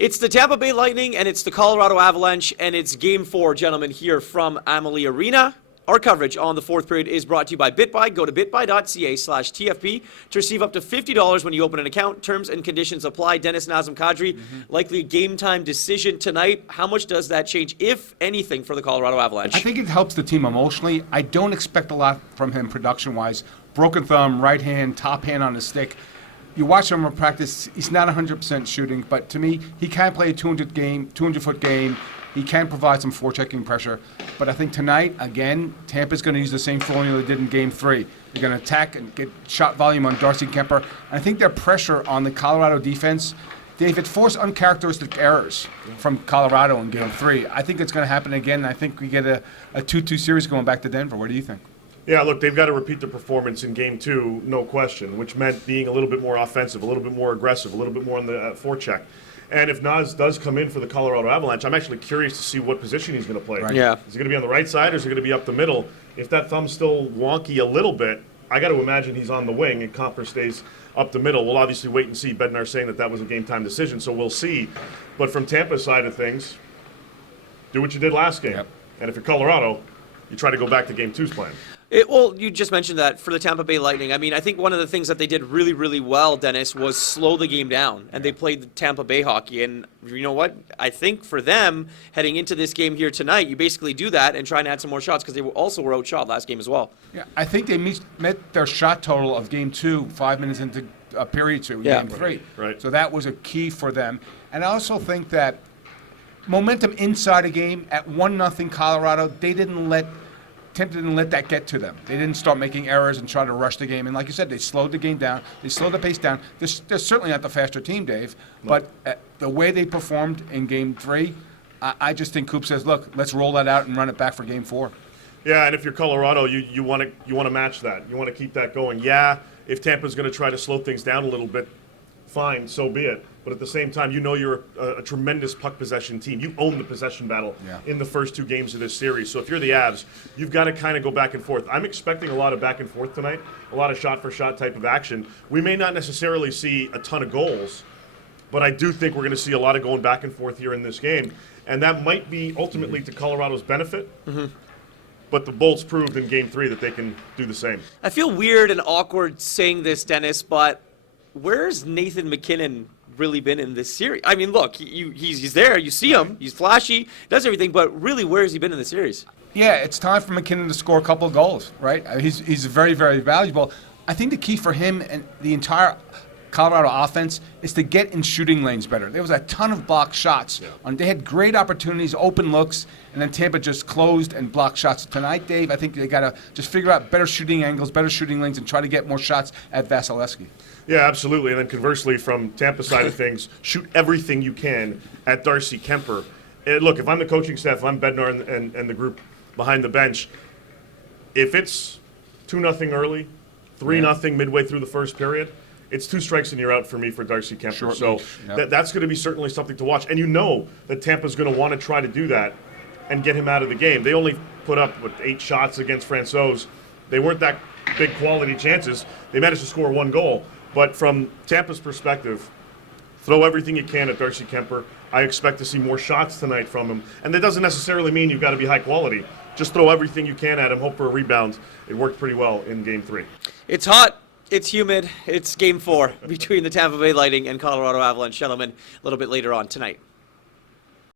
It's the Tampa Bay Lightning, and it's the Colorado Avalanche, and it's Game 4, gentlemen, here from Amalie Arena. Our coverage on the fourth period is brought to you by Bitbuy. Go to bitbuy.ca/TFP to receive up to $50 when you open an account. Terms and conditions apply. Dennis, Nazem Kadri, likely a game-time decision tonight. How much does that change, if anything, for the Colorado Avalanche? I think it helps the team emotionally. I don't expect a lot from him production-wise. Broken thumb, right hand, top hand on the stick. You watch him in practice, he's not 100% shooting, but to me, he can play a 200-foot game. He can provide some forechecking pressure. But I think tonight, again, Tampa's going to use the same formula they did in Game 3. They're going to attack and get shot volume on Darcy Kuemper. And I think their pressure on the Colorado defense, Dave, it forced uncharacteristic errors from Colorado in Game 3. I think it's going to happen again. I think we get a 2-2 series going back to Denver. What do you think? Yeah, look, they've got to repeat the performance in Game 2, no question, which meant being a little bit more offensive, a little bit more aggressive, a little bit more on the forecheck. And if Naz does come in for the Colorado Avalanche, I'm actually curious to see what position he's going to play. Right. Yeah. Is he going to be on the right side or is he going to be up the middle? If that thumb's still wonky a little bit, I got to imagine he's on the wing and Kuemper stays up the middle. We'll obviously wait and see. Bednar's saying that was a game-time decision, so we'll see. But from Tampa's side of things, do what you did last game. Yep. And if you're Colorado, you try to go back to Game 2's plan. Well, you just mentioned that for the Tampa Bay Lightning. I mean, I think one of the things that they did really, really well, Dennis, was slow the game down, and they played the Tampa Bay hockey. And you know what? I think for them, heading into this game here tonight, you basically do that and try and add some more shots because they also were outshot last game as well. Yeah, I think they met their shot total of Game 2 5 minutes into period 2, Yeah. Game 3. Right. So that was a key for them. And I also think that momentum inside a game at 1-0 Colorado, Tampa didn't let that get to them. They didn't start making errors and try to rush the game. And like you said, they slowed the game down. They slowed the pace down. They're certainly not the faster team, Dave. But the way they performed in Game 3, I just think Coop says, look, let's roll that out and run it back for Game 4. Yeah, and if you're Colorado, you want to match that. You want to keep that going. Yeah, if Tampa's going to try to slow things down a little bit, fine, so be it. But at the same time, you know you're a tremendous puck possession team. You own the possession battle in the first 2 games of this series. So if you're the Avs, you've got to kind of go back and forth. I'm expecting a lot of back and forth tonight, a lot of shot-for-shot type of action. We may not necessarily see a ton of goals, but I do think we're going to see a lot of going back and forth here in this game. And that might be ultimately to Colorado's benefit. But the Bolts proved in Game 3 that they can do the same. I feel weird and awkward saying this, Dennis, but where's Nathan MacKinnon really been in this series? I mean, look, he's there. You see him. He's flashy, does everything, but really, where has he been in the series? Yeah, it's time for MacKinnon to score a couple of goals, right? He's very, very valuable. I think the key for him and the entire Colorado offense is to get in shooting lanes better. There was a ton of blocked shots. They had great opportunities, open looks, and then Tampa just closed and blocked shots. Tonight, Dave, I think they got to just figure out better shooting angles, better shooting lanes, and try to get more shots at Vasilevsky. Yeah, absolutely. And then conversely, from Tampa side of things, shoot everything you can at Darcy Kuemper. And look, if I'm the coaching staff, if I'm Bednar and the group behind the bench, if it's 2-0 early, 3-0 midway through the first period, it's 2 strikes and you're out for me for Darcy Kuemper. So that's going to be certainly something to watch. And you know that Tampa's going to want to try to do that and get him out of the game. They only put up 8 shots against Francouz. They weren't that big quality chances. They managed to score 1 goal. But from Tampa's perspective, throw everything you can at Darcy Kuemper. I expect to see more shots tonight from him. And that doesn't necessarily mean you've got to be high quality. Just throw everything you can at him, hope for a rebound. It worked pretty well in Game 3. It's hot. It's humid. It's Game 4 between the Tampa Bay Lightning and Colorado Avalanche. Gentlemen, a little bit later on tonight.